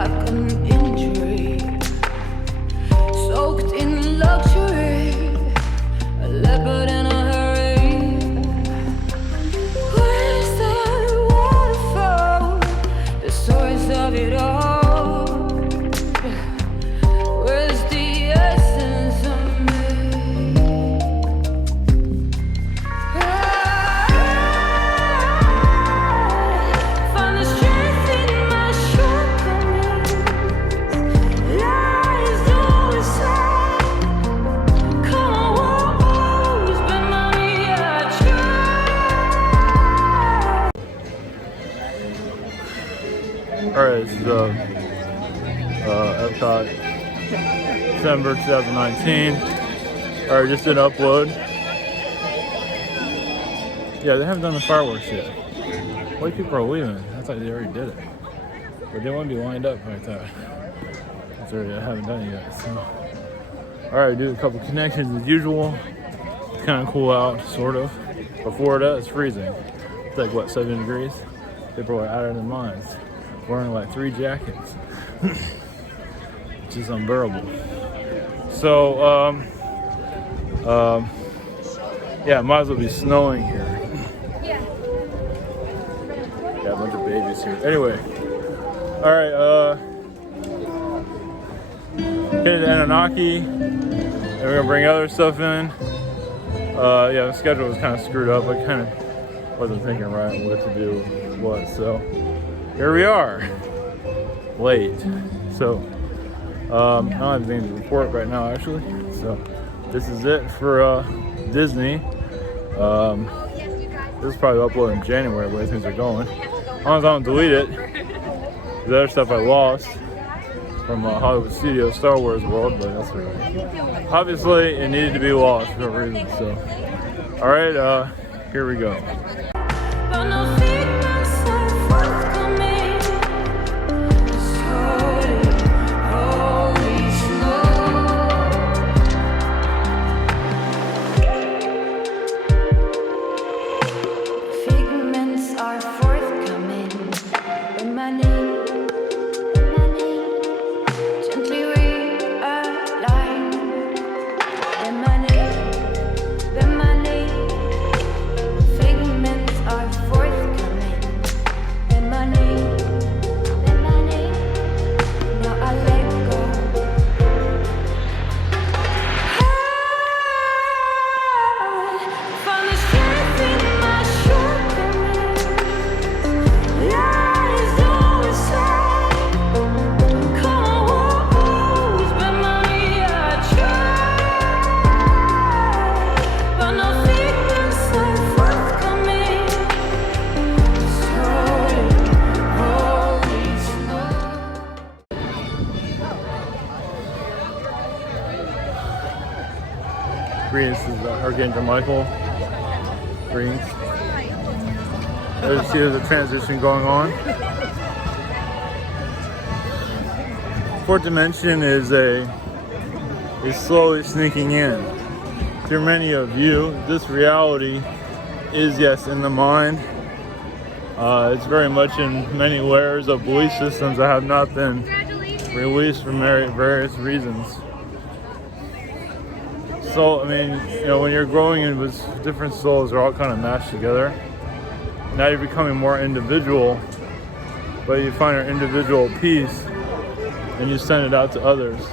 like an injury, soaked in luxury, a leopard in a hurry. Where's that waterfall, the source of it all? Where's the essence of me? I find the strength in my shortcomings, lies always say, come on, whoa, spend money, I try. Alright, this is Epcot, December 2019. Alright, just did an upload. Yeah, they haven't done the fireworks yet. White people are leaving. I thought they already did it. But they want to be lined up like that. That's already, I haven't done it yet. So, alright, do a couple connections as usual. It's kind of cool out, sort of. But Florida, it's freezing. It's like, what, 7 degrees? People are out of their minds. Wearing like 3 jackets. Which is unbearable. So, yeah, it might as well be snowing here. Yeah, a bunch of babies here. Anyway, all right, headed to Anunnaki, and we're gonna bring other stuff in. Yeah, the schedule was kind of screwed up. I kind of wasn't thinking right what to do, what. So here we are, late. So I don't have anything to report right now, actually. So this is it for Disney. This is probably uploaded in January, the way things are going. As long as I don't delete it. The other stuff I lost from Hollywood Studios, Star Wars World, but that's alright. Obviously, it needed to be lost for a reason. So, all right, here we go. Greetings, this is Archangel Michael. Greetings. As you see, there's a transition going on. Fourth dimension is slowly sneaking in. To many of you, this reality is, yes, in the mind. It's very much in many layers of belief systems that have not been released for various reasons. So, I mean, you know, when you're growing in with different souls, they're all kind of mashed together. Now you're becoming more individual, but you find your individual peace and you send it out to others.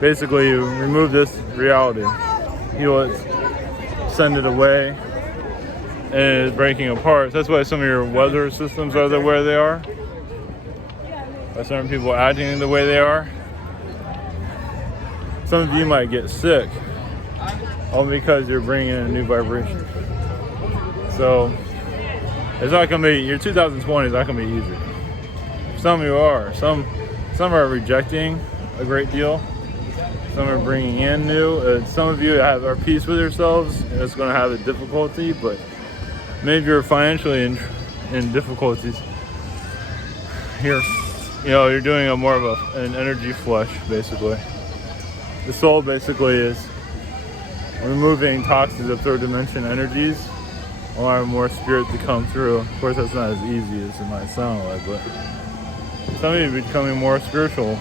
Basically, you remove this reality, heal it, send it away, and it is breaking apart. So that's why some of your weather systems are the way they are. By certain people acting the way they are. Some of you might get sick, all because you're bringing in a new vibration. So it's not gonna be, your 2020 is not gonna be easy. Some of you are. Some are rejecting a great deal. Some are bringing in new. Some of you are at peace with yourselves. It's going to have a difficulty, but maybe you're financially in difficulties. You're doing a more of an energy flush, basically. The soul basically is removing toxins of third dimension energies, allowing more spirit to come through. Of course, that's not as easy as it might sound like, but Some of you are becoming more spiritual.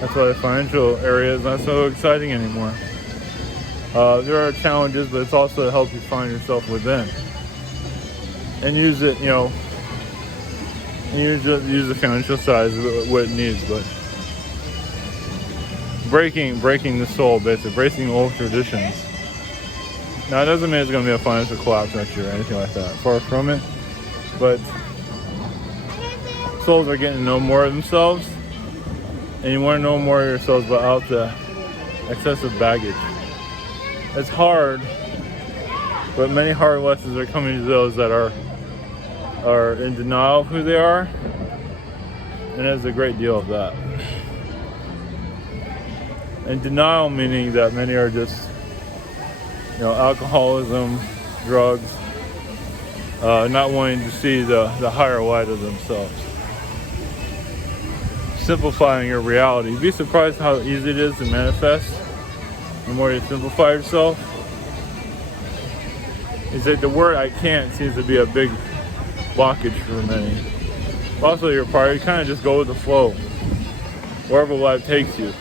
That's why the financial area is not so exciting anymore. There are challenges, but it's also to help you find yourself within. And use it, use the financial side is what it needs, but breaking the soul, basically, breaking old traditions. Now, it doesn't mean it's going to be a financial collapse next year or anything like that. Far from it. But souls are getting to know more of themselves, and you want to know more of yourselves without the excessive baggage. It's hard, but many hard lessons are coming to those that are in denial of who they are, and there's a great deal of that. And denial meaning that many are just, alcoholism, drugs, not wanting to see the higher light of themselves. Simplifying your reality. You'd be surprised how easy it is to manifest the more you simplify yourself. Is that the word "I can't" seems to be a big blockage for many. Also, your part, you kind of just go with the flow. Wherever life takes you.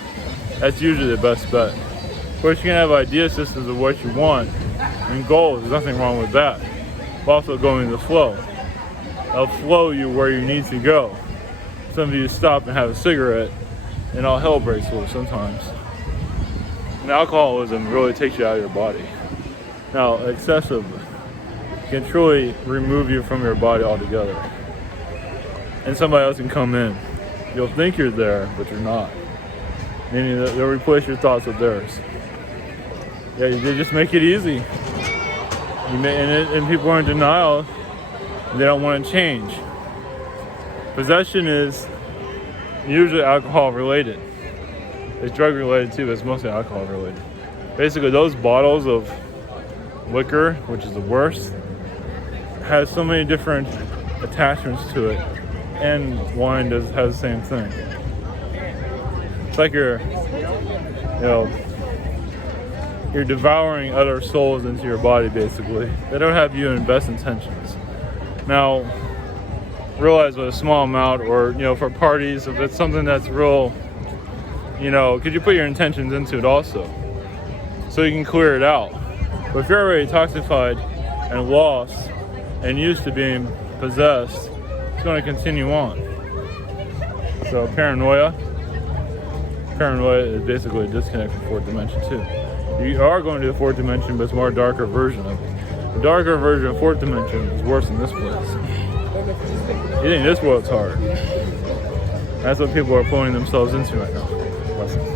That's usually the best bet. Of course, you can have idea systems of what you want and goals. There's nothing wrong with that. But also going with the flow. I'll flow you where you need to go. Some of you stop and have a cigarette, and all hell breaks loose sometimes. And alcoholism really takes you out of your body. Now, excessive can truly remove you from your body altogether. And somebody else can come in. You'll think you're there, but you're not. Meaning that they'll replace your thoughts with theirs. Yeah, they just make it easy. And people are in denial. They don't want to change. Possession is usually alcohol related. It's drug related too, but it's mostly alcohol related. Basically, those bottles of liquor, which is the worst, has so many different attachments to it. And wine has the same thing. It's like you're devouring other souls into your body, basically. They don't have you in best intentions. Now, realize with a small amount, or for parties, if it's something that's real, could you put your intentions into it also, so you can clear it out. But if you're already toxified and lost and used to being possessed, it's going to continue on. So paranoia is basically a disconnect from fourth dimension too. You are going to the fourth dimension, but it's more a darker version of it. The darker version of fourth dimension is worse than this place. You think this world's hard? That's what people are pulling themselves into right now. Blessings.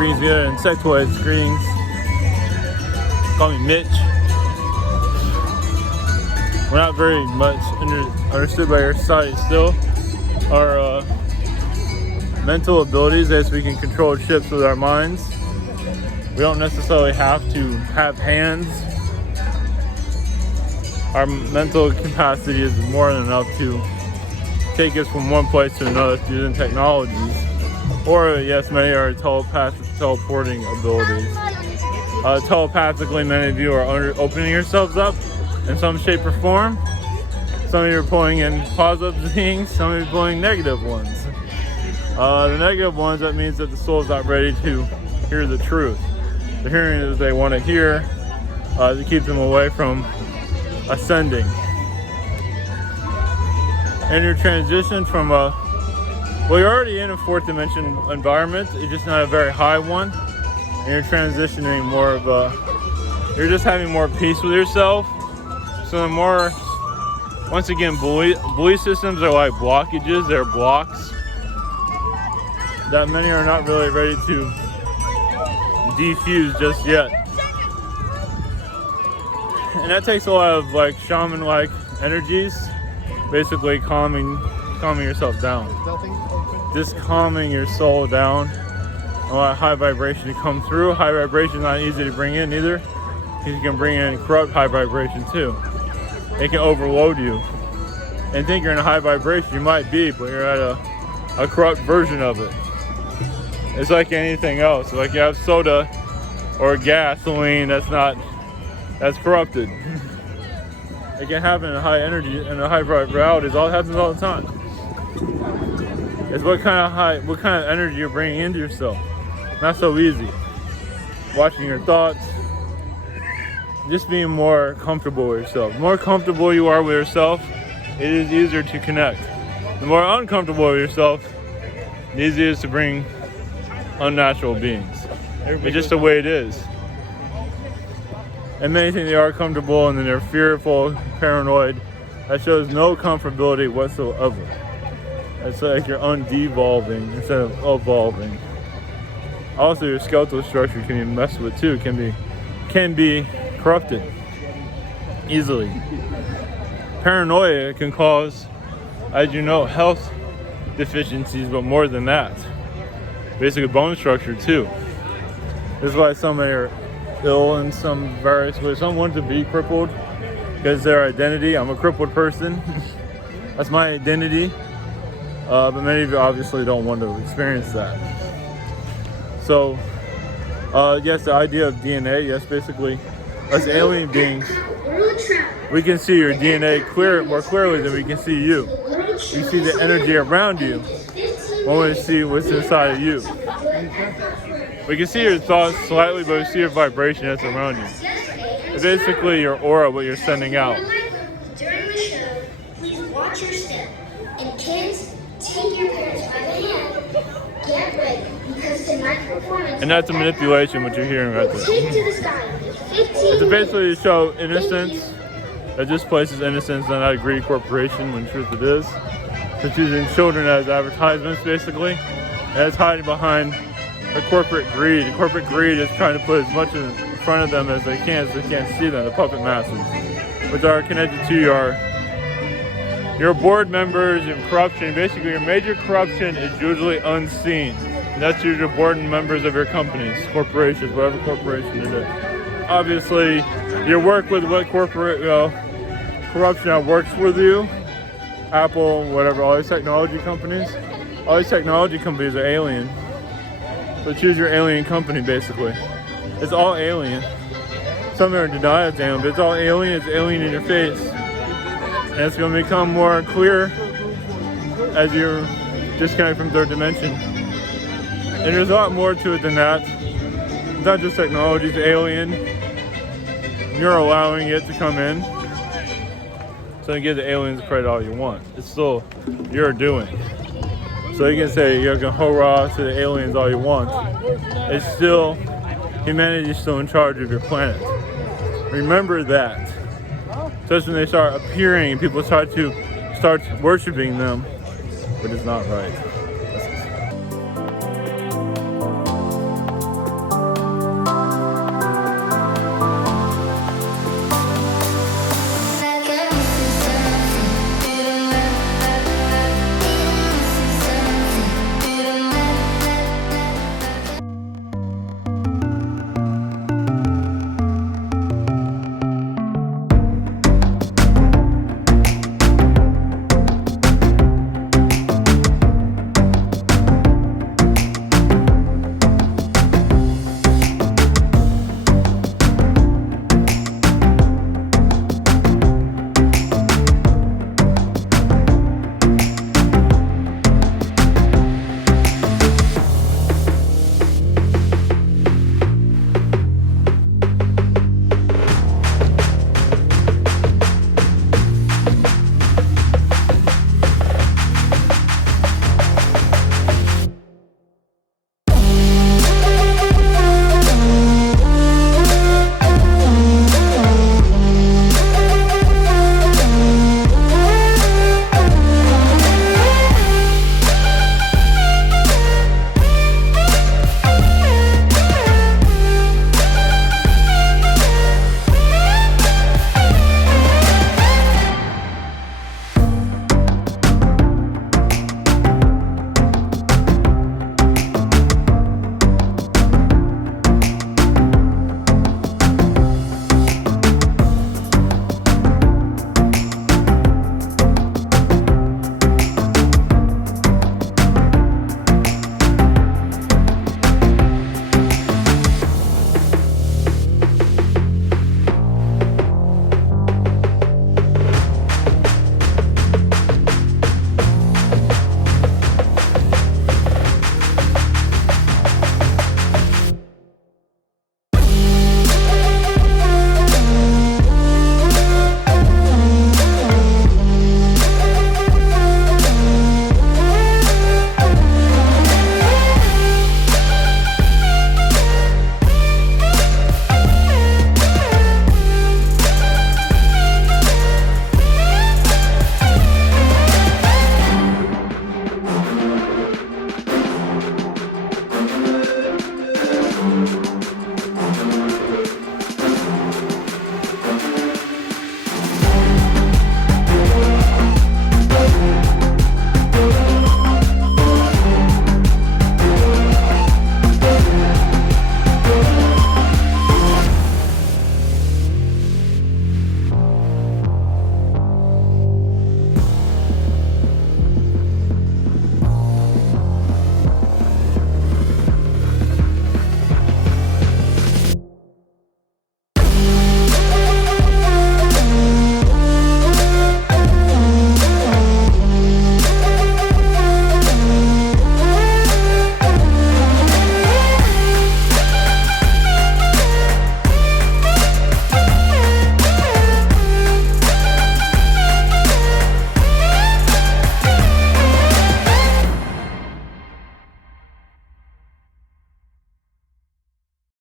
Greens via Insectoids greens. Call me Mitch. We're not very much understood by our society still. Our mental abilities, as we can control ships with our minds. We don't necessarily have to have hands. Our mental capacity is more than enough to take us from one place to another using technologies. Or, yes, many are telepathic teleporting abilities. Telepathically, many of you are opening yourselves up in some shape or form. Some of you are pulling in positive things, some of you are pulling negative ones. The negative ones, that means that the soul is not ready to hear the truth. They're hearing as they want to hear to keep them away from ascending. And your transition from well, you're already in a fourth dimension environment, it's just not a very high one. And you're transitioning more of you're just having more peace with yourself. So the more, once again, belief systems are like blockages, they're blocks that many are not really ready to defuse just yet. And that takes a lot of like shaman-like energies, basically calming yourself down. Just calming your soul down. I want high vibration to come through. High vibration is not easy to bring in either, because you can bring in corrupt high vibration too. It can overload you. And think you're in a high vibration, you might be, but you're at a corrupt version of it. It's like anything else. Like you have soda or gasoline that's corrupted. It can happen in a high energy and a high realities. All happens all the time. It's what kind of energy you're bringing into yourself. Not so easy. Watching your thoughts. Just being more comfortable with yourself. The more comfortable you are with yourself, it is easier to connect. The more uncomfortable with yourself, the easier it is to bring unnatural beings. It's just the way it is. And many think they are comfortable and then they're fearful, paranoid. That shows no comfortability whatsoever. It's like you're undevolving instead of evolving. Also, your skeletal structure can be messed with too. Can be corrupted easily. Paranoia can cause, as you know, health deficiencies, but more than that, basically bone structure too. This is why some are ill in some various ways. Some want to be crippled because their identity. I'm a crippled person. That's my identity. But many of you obviously don't want to experience that. So, yes, the idea of DNA, yes, basically, as alien beings, we can see your DNA more clearly than we can see you. We see the energy around you when we see what's inside of you. We can see your thoughts slightly, but we see your vibration that's around you. It's basically your aura, what you're sending out. During the show, please watch your step. And kids, take your parents by the hand. Get ready, because tonight's performance... And that's a manipulation, what you're hearing right there. Take to the sky. 15 It's basically to show innocence. That this place is innocence, not a greedy corporation, when in truth it is. It's using children as advertisements, basically. And it's hiding behind the corporate greed. The corporate greed is trying to put as much in front of them as they can, so they can't see them, the puppet masters, which are connected to your board members and corruption. Basically, your major corruption is usually unseen. And that's usually board members of your companies, corporations, whatever corporation it is. Obviously, you work with what corporate corruption that works with you. Apple, whatever, all these technology companies. All these technology companies are alien. So choose your alien company, basically. It's all alien. Some are denied it's alien, but it's all alien. It's alien in your face. And it's going to become more clear as you disconnect from third dimension. And there's a lot more to it than that. It's not just technology, it's alien. You're allowing it to come in. So you give the aliens credit all you want. It's still your doing. So you can say you can hurrah to the aliens all you want. It's still, humanity is still in charge of your planet. Remember that. Just when they start appearing, people start worshiping them, but it's not right.